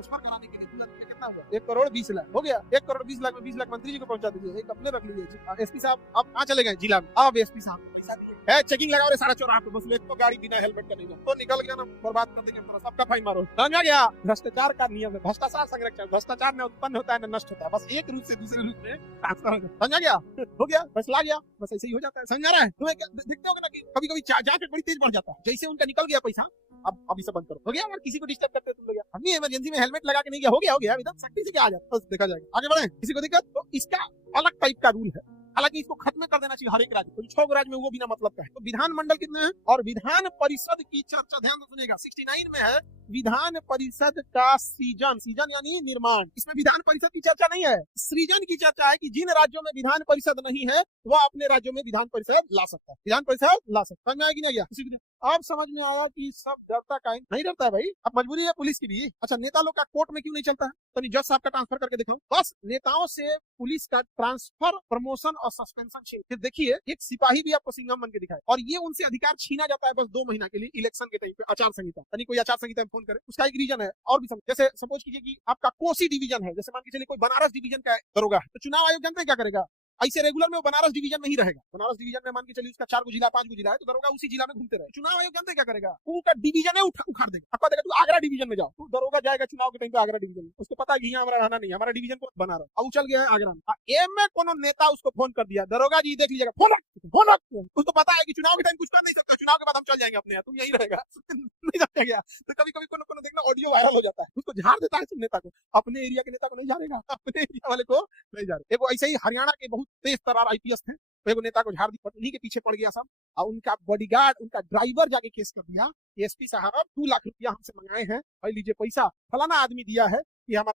Transfer कराने के लिए तुरंत में कितना हुआ 1,20,00,000 हो गया। 1,20,00,000 में 20 लाख मंत्री जी को पहुंचा दीजिए, एक अपने रख लीजिए। एसपी साहब अब कहाँ चले गए जिला में? अब एसपी साहब पैसा दिए है, चेकिंग लगा रहे सारा चौराहा पे, बस एक तो गाड़ी बिना हेलमेट का नहीं तो निकल गया ना, बर्बाद कर देंगे पूरा, सबका फाइन मारो। समझ गया? भ्रष्टाचार का नियम है, भ्रष्टाचार संरक्षण, भ्रष्टाचार न उत्पन्न होता है न नष्ट होता है, बस एक रूप से दूसरे रूप में ट्रांसफर हो जाता है। समझ गया? हो गया, फैसला गया, बस ऐसे ही हो जाता है। समझ रहा है? तुम्हें देखते होगे ना कि कभी कभी जांच बड़ी तेज बढ़ जाता है, जैसे उनका निकल गया पैसा, अब अभी सब बंद करो, हो गया। और किसी को डिस्टर्ब करते तुम लोग, अभी इमरजेंसी में हेलमेट लगा के नहीं गया, हो गया एकदम सख्ती से क्या आ जाता है, बस देखा जाएगा। आगे बढ़े, किसी को दिक्कत तो इसका अलग टाइप का रूल है, हालांकि इसको खत्म कर देना चाहिए हर एक राज्य को, 6 राज्य में वो बिना मतलब का है। तो विधानमंडल कितने हैं और विधान परिषद की चर्चा ध्यान से सुनिएगा, 69 में है विधान परिषद का सृजन, सृजन यानी निर्माण। इसमें विधान परिषद की चर्चा नहीं है, सृजन की चर्चा है कि जिन राज्यों में विधान परिषद नहीं है वह अपने राज्यों में विधान परिषद ला सकता है, विधान परिषद ला सकता है। समझ में आएगी नहीं? किसी अब समझ में आया कि सब डरता का नहीं डरता है भाई, अब मजबूरी है पुलिस की भी। अच्छा, नेता लोग का कोर्ट में क्यों नहीं चलता है? तो जज साहब का ट्रांसफर करके देखो, बस नेताओं से पुलिस का ट्रांसफर, प्रमोशन और सस्पेंशन छीन। फिर देखिए एक सिपाही भी आपको सिंघम बन के दिखाए, और ये उनसे अधिकार छीना जाता है बस 2 महीना के लिए, इलेक्शन के टाइम पे आचार संहिता, यानी कोई आचार संहिता में फोन करे, उसका एक रीजन है। और भी जैसे सपोज कीजिए कि आपका कोसी डिवीजन है, जैसे मान के चलिए कोई बनारस डिवीजन का दरोगा है, तो चुनाव आयोग जानते हैं क्या करेगा? ऐसे रेगुलर में वो बनारस डिवीजन में ही रहेगा। बनारस डिवीजन में मान के चलिए उसका 4 गो जिला 5 गो जिला है, तो दरोगा उसी जिला में घूमते रहे। चुनाव आयोग जानते क्या करेगा? पूरा डिवीजन है उखाड़ देगा, आपको देगा तू आगरा डिवीजन में जाओ, तो दरोगा जाएगा चुनाव के टाइम पे आगरा डिवीजन में, उसको पता है कि यहाँ हमारा रहना नहीं, हमारा डिवीजन को बना रहा, अब चल गया है आगरा में। एम में कोनो नेता उसको फोन कर दिया, दरोगा जी देख लीजिएगा, फोन उसको पता है कि चुनाव के टाइम कुछ कर नहीं सकता, चुनाव के बाद हम चल जाएंगे अपने यहाँ, तुम यही रहेगा। नहीं समझा गया? तो कभी कभी कोनो देखना ऑडियो वायरल हो जाता है, उसको झाड़ देता है नेता को, अपने एरिया के नेता को नहीं झाड़ेगा, अपने एरिया वाले को नहीं झाड़ेगा। देखो ऐसे ही हरियाणा के बहुत तेज तर्रार आईपीएस थे, तो एगो नेता को झाड़ दी, उन्हीं के पीछे पड़ गया सब, और उनका बॉडीगार्ड, उनका ड्राइवर जाके केस कर दिया, एसपी साहब 2 लाख रुपया हमसे मंगाए हैं, भाई लीजिए पैसा, फलाना आदमी दिया है कि हमारा